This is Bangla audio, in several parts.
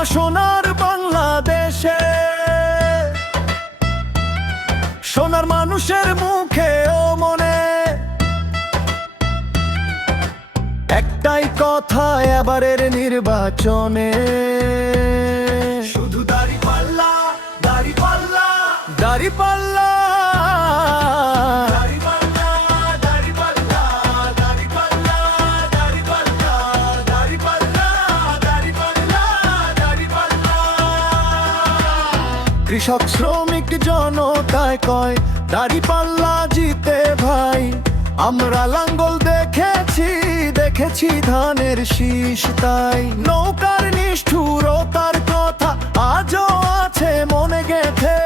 আমার সোনার বাংলাদেশে সোনার মানুষের মুখে ও মনে একটাই কথা এবারের নির্বাচনে, শুধু দাঁড়িপাল্লা দাঁড়িপাল্লা দাঁড়িপাল্লা কৃষক শ্রমিক জনতায় কয় দাঁড়িপাল্লা জিতে ভাই। আমরা লাঙ্গল দেখেছি ধানের শীষ, তাই নৌকার নিষ্ঠুরতার কথা আজও আছে মনে গেঁথে।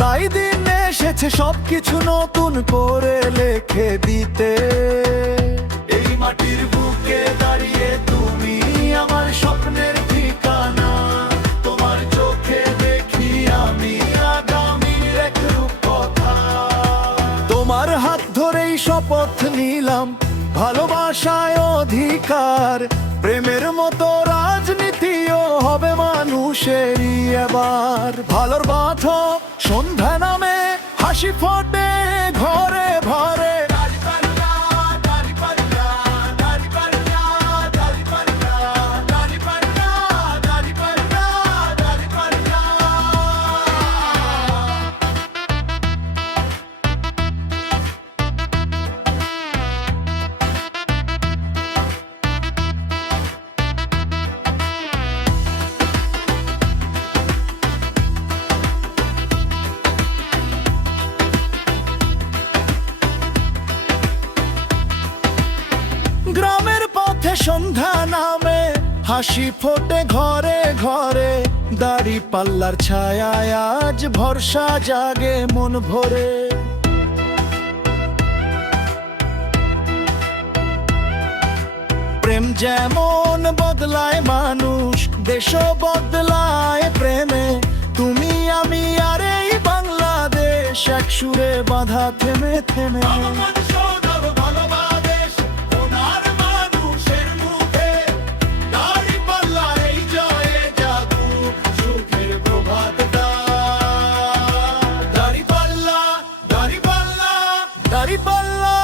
তাই দিন এসেছে সবকিছু নতুন করে লিখে দিতে। এই মাটির বুকে দাঁড়িয়ে তুমি আমার স্বপ্নের ঠিকানা, তোমার চোখে দেখি আমি আগামীর এক রূপকথা। তোমার হাত ধরেই শপথ নিলাম ভালোবাসায় অধিকার, প্রেমের মতো রাজনীতিও হবে মানুষেরই এবার। ভালোর বাঁধব সন্ধ্যা নামে হাসি ফোটে ঘরে ঘরে, গ্রামের পথে সন্ধ্যা নামে হাসি ফোটে ঘরে ঘরে। দাঁড়িপাল্লার ছায়ায় আজ ভরসা জাগে মন ভরে। প্রেম যেমন বদলায় মানুষ, দেশও বদলায় প্রেমে। তুমি আমি আর এই বাংলাদেশ এক সুরে বাঁধা থেমে থেমে। দাঁড়িপাল্লা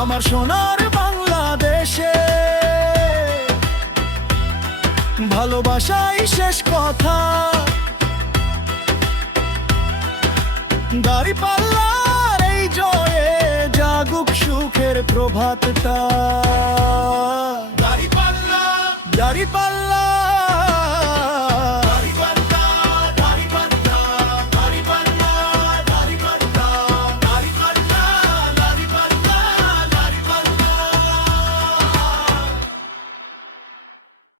আমার সোনার বাংলাদেশে ভালোবাসাই শেষ কথা। দাঁড়িপাল্লার এই জয়ে জাগুক সুখের প্রভাতটা। দাঁড়িপাল্লা দাঁড়িপাল্লা